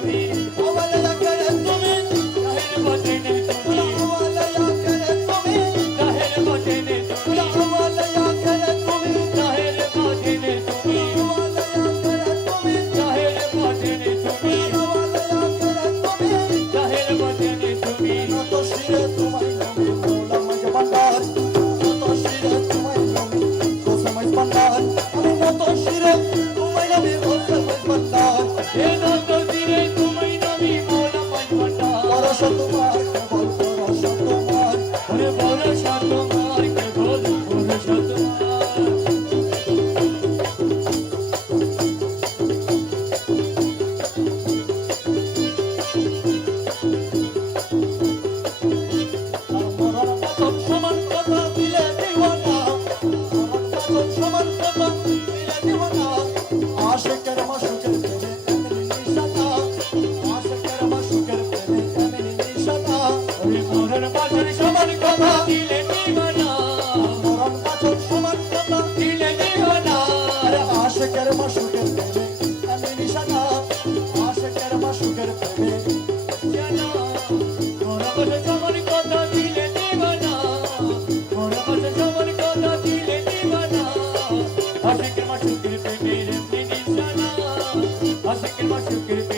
বাজনে তুমি Thank you.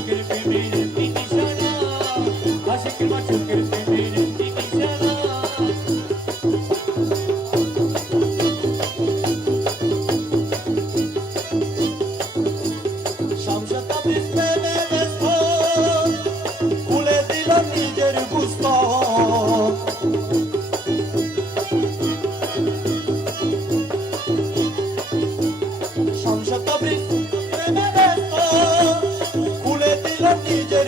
নিজের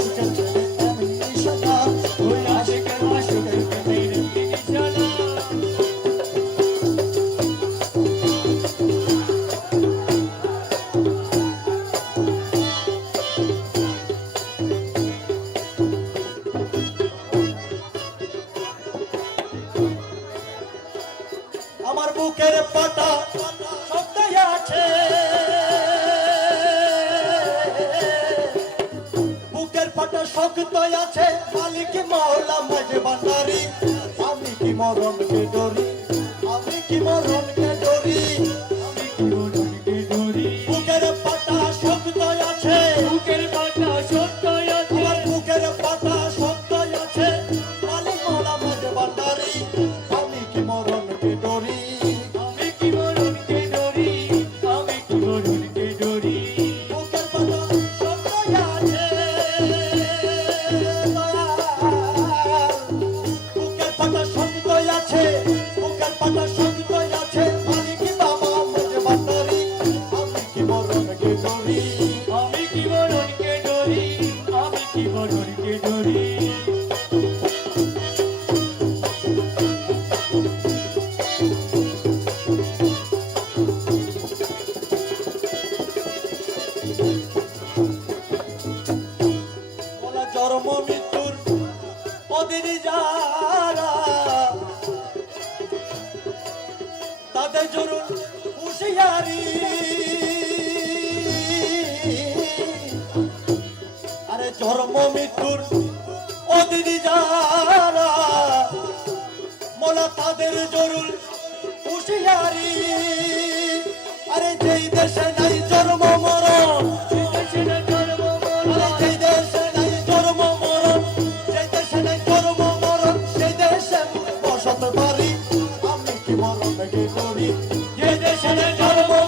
সাথে জরুর হুঁশিয়ারি। আরে ধর্ম মৃত্যুর অদিনী যারা, মোলা তাদের জরুর হুঁশিয়ারি। আরে যেই দেশে নাই জন্ম মরণ, সেই দেশে Sana Jalma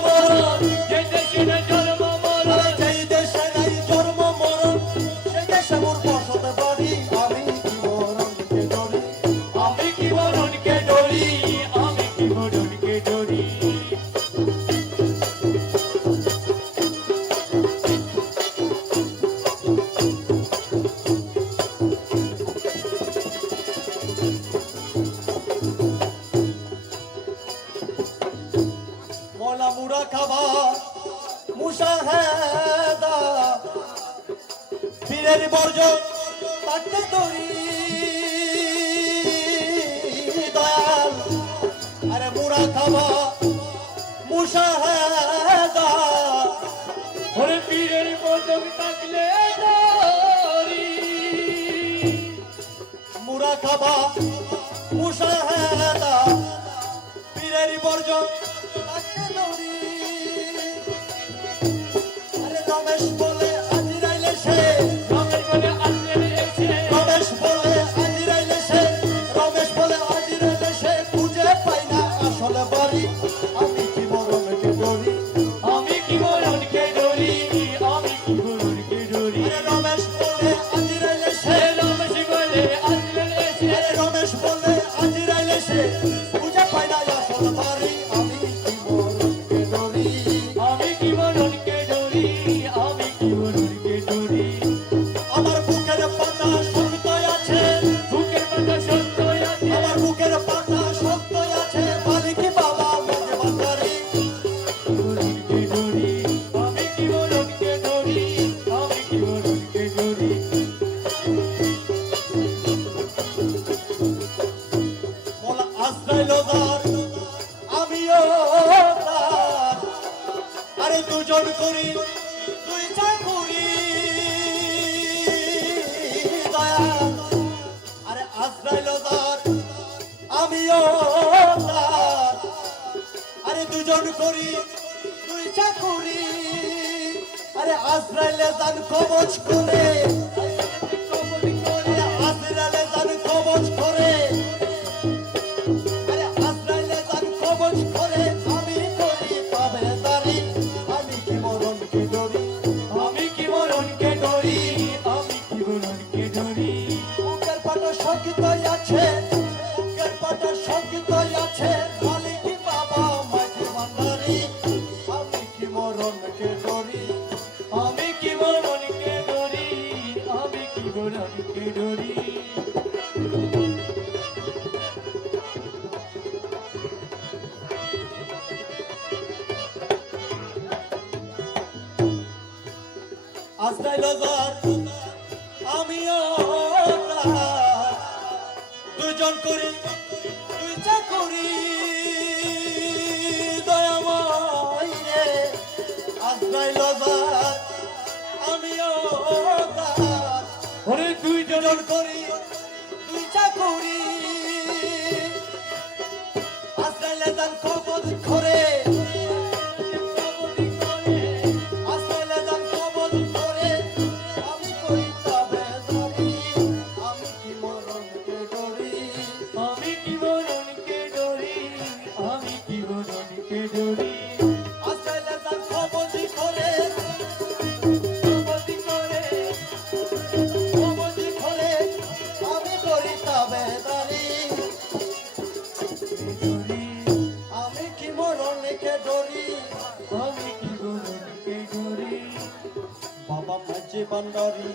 Go. অর্জন করি তুই চাকরি দয়াময়ে আমিও হরে করি পান্ডারী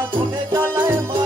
la cometa la hemos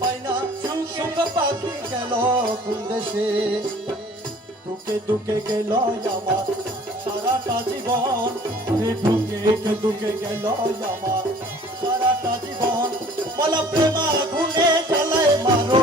পায় না। সুখ পাখি গেল কোন দেশে। দুকে দুকে গেল আমার সারাটা জীবন। দুকে দুকে গেল আমার সারাটা জীবন। বলা প্রেমা ঘুরে চালায় মারো।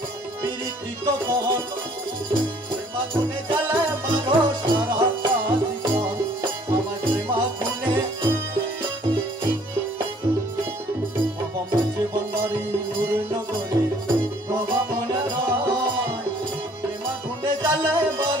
তখন প্রেমা গুনে জ্বালায় মারো সারা জীবন আমার প্রেমা গুনে। বাবা মা জীবন নারী গুরু নগরী বাবা মনে রায় প্রেমা গুনে জ্বালায় মারো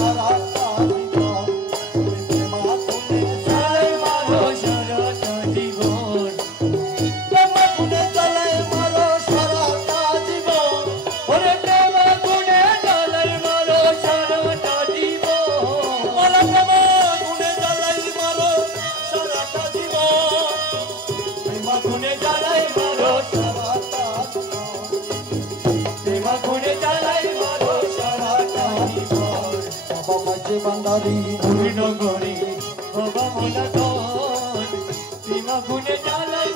নগরী। নগরী ভবমূল সীমা গুণে জালাই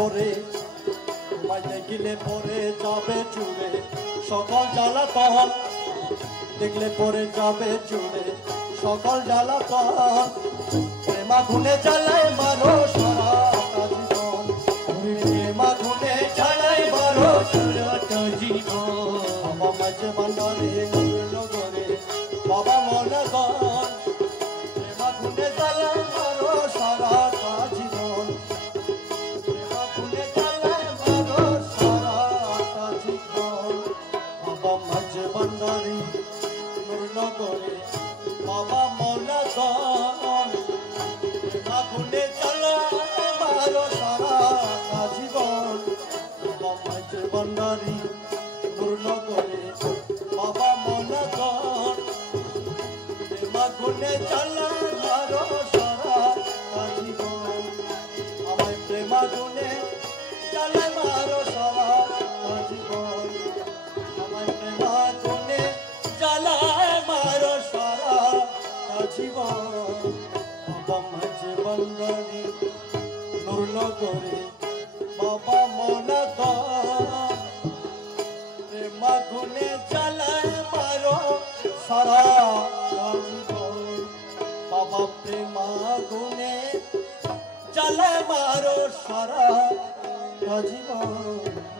পরে তোমায় দেখিলে পরে যাবে চুরে সকল জ্বালা তহন দেখলে পরে যাবে চুরে সকল জ্বালা তহন প্রেমা গুনে জ্বালায় মারো সারা জীবন মাঝে বাবা মনে গন প্রেমা গুনে জ্বালায় মারো সারাটা জীবন বাবা গন প্রেমা গুনে নগরে, বাবা মনে গন প্রেমা গুনে জ্বালায় মারো সারা বাবা প্রেমা গুনে জ্বালায় মারো সারা জীবন